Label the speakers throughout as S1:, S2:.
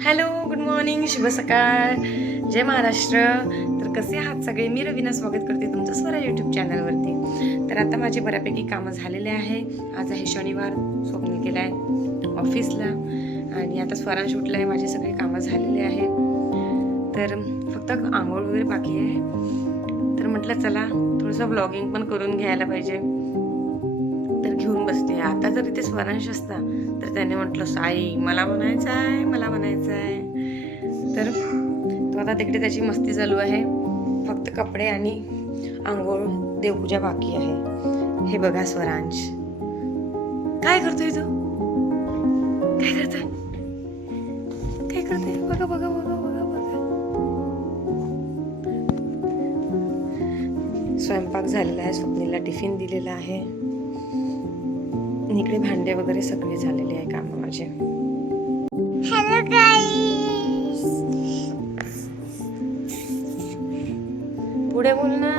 S1: Hello good morning शुभ सकाळ. जय महाराष्ट्र. तर कसे आहात सगळे? मी रवीना स्वागत करते तुमचं स्वरा यूट्यूब चॅनलवरती तर आता माझे बऱ्यापैकी कामं झालेले आहे. आज आहे शनिवार स्वप्न केलं आहे ऑफिसला आणि आता स्वरा शूटला आहे माझे सगळे कामं झालेले आहे. तर फक्त आंघोळ वगैरे बाकी आहे. तर म्हटलं चला थोडंसं ब्लॉगिंग पण करून घ्यायला पाहिजे. घेऊन बसते. आता जर इथे स्वरांश असता तर त्याने म्हटलं साई मला म्हणायचं आहे मला म्हणायचं आहे तर तो आता तिकडे त्याची मस्ती चालू आहे. फक्त कपडे आणि आंघोळ देवपूजा बाकी आहे. हे बघा स्वरांश. काय करतोय तो? काय करतोय? काय करतोय? बघा बघा बघा बघा बघा. स्वयंपाक झालेला आहे. स्वप्नीला टिफिन दिलेला आहे. आणि इकडे भांडे वगैरे सगळे झालेले आहे काम माझे पुढे बोल ना.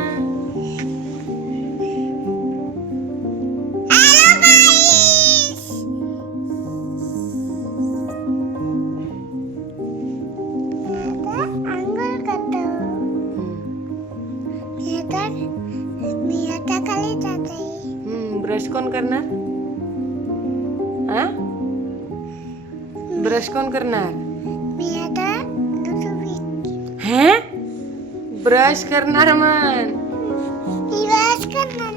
S1: ब्रश कोण करणार? ब्रश कोण करणार?
S2: मी आता
S1: हे? ब्रश करणार मन
S2: मी वास करणार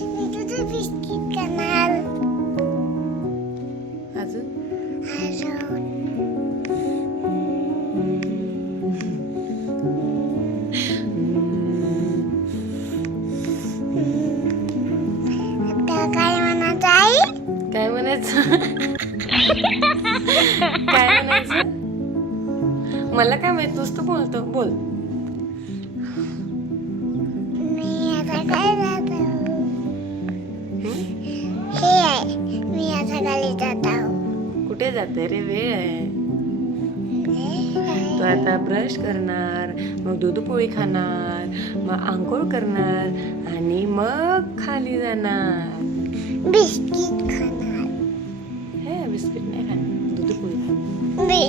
S2: मी बिस्किट करणार.
S1: अजून?
S2: आहे?
S1: काय म्हणायचं? काय म्हणायचं? मला काय माहीत तूच तर बोलतो. बोल.
S2: मी आता काय जात?
S1: हं?
S2: मी आता खाली जात. आहो
S1: कुठे जाते रे वेळ आहे. तू आता ब्रश करणार मग दूध पोळी खाणार मग आंघोळ करणार आणि मग खाली जाणार.
S2: बिस्किट खाणार.
S1: बिस्किट नाही खाणार दूध पोळी
S2: बी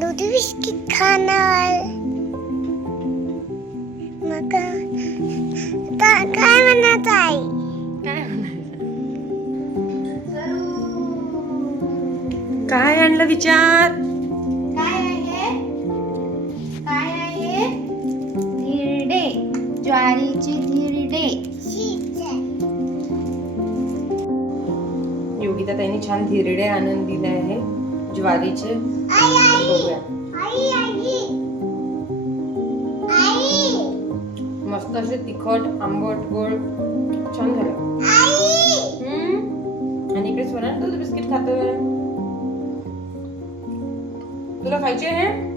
S2: दूध बिस्किट खाणार. मग काय म्हणत आहे
S1: काय म्हणायचं? काय आणलं विचार? योगिता ताईने छान धिरडे आणून दिले आहे. ज्वारीचे बघूया. मस्त असे तिखट आंबट गोड छान झालं. आणि इकडे स्वरा दूध बिस्किट खातोय तुला खायचे आहे?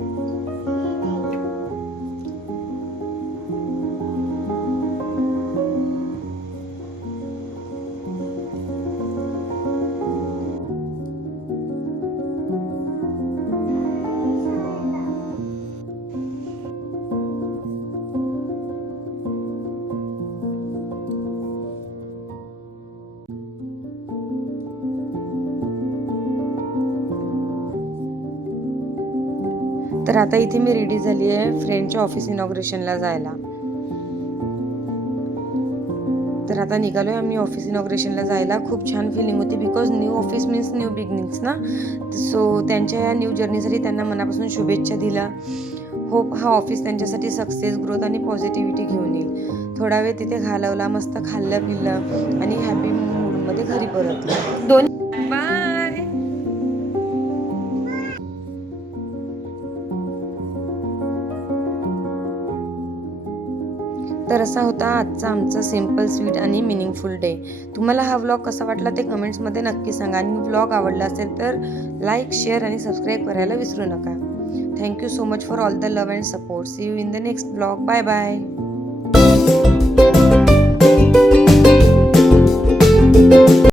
S1: तर आता इथे मी रेडी झाली आहे फ्रेंडच्या ऑफिस इनॉग्रेशनला जायला. तर आता निघालो आहे आम्ही ऑफिस इनॉग्रेशनला जायला. खूप छान फिलिंग होती because new office means new beginnings ना. सो त्यांच्या या न्यू जर्नीसाठी त्यांना मनापासून शुभेच्छा दिल्या. होप हा ऑफिस त्यांच्यासाठी सक्सेस ग्रोथ आणि पॉझिटिव्हिटी घेऊन येईल. थोडा वेळ तिथे घालवला मस्त खाल्लं पिल्लं आणि हॅपी मूडमध्ये घरी परतलं. दोन तर असा होता आजचा आमचा सिंपल स्वीट आणि मिनिंगफुल डे तुम्हाला हा व्लॉग कसा वाटला ते कमेंट्समध्ये नक्की सांगा. आणि व्लॉग आवडला असेल तर लाईक शेअर आणि सबस्क्राईब करायला विसरू नका. Thank you so much for all the love and support see you in the next blog bye bye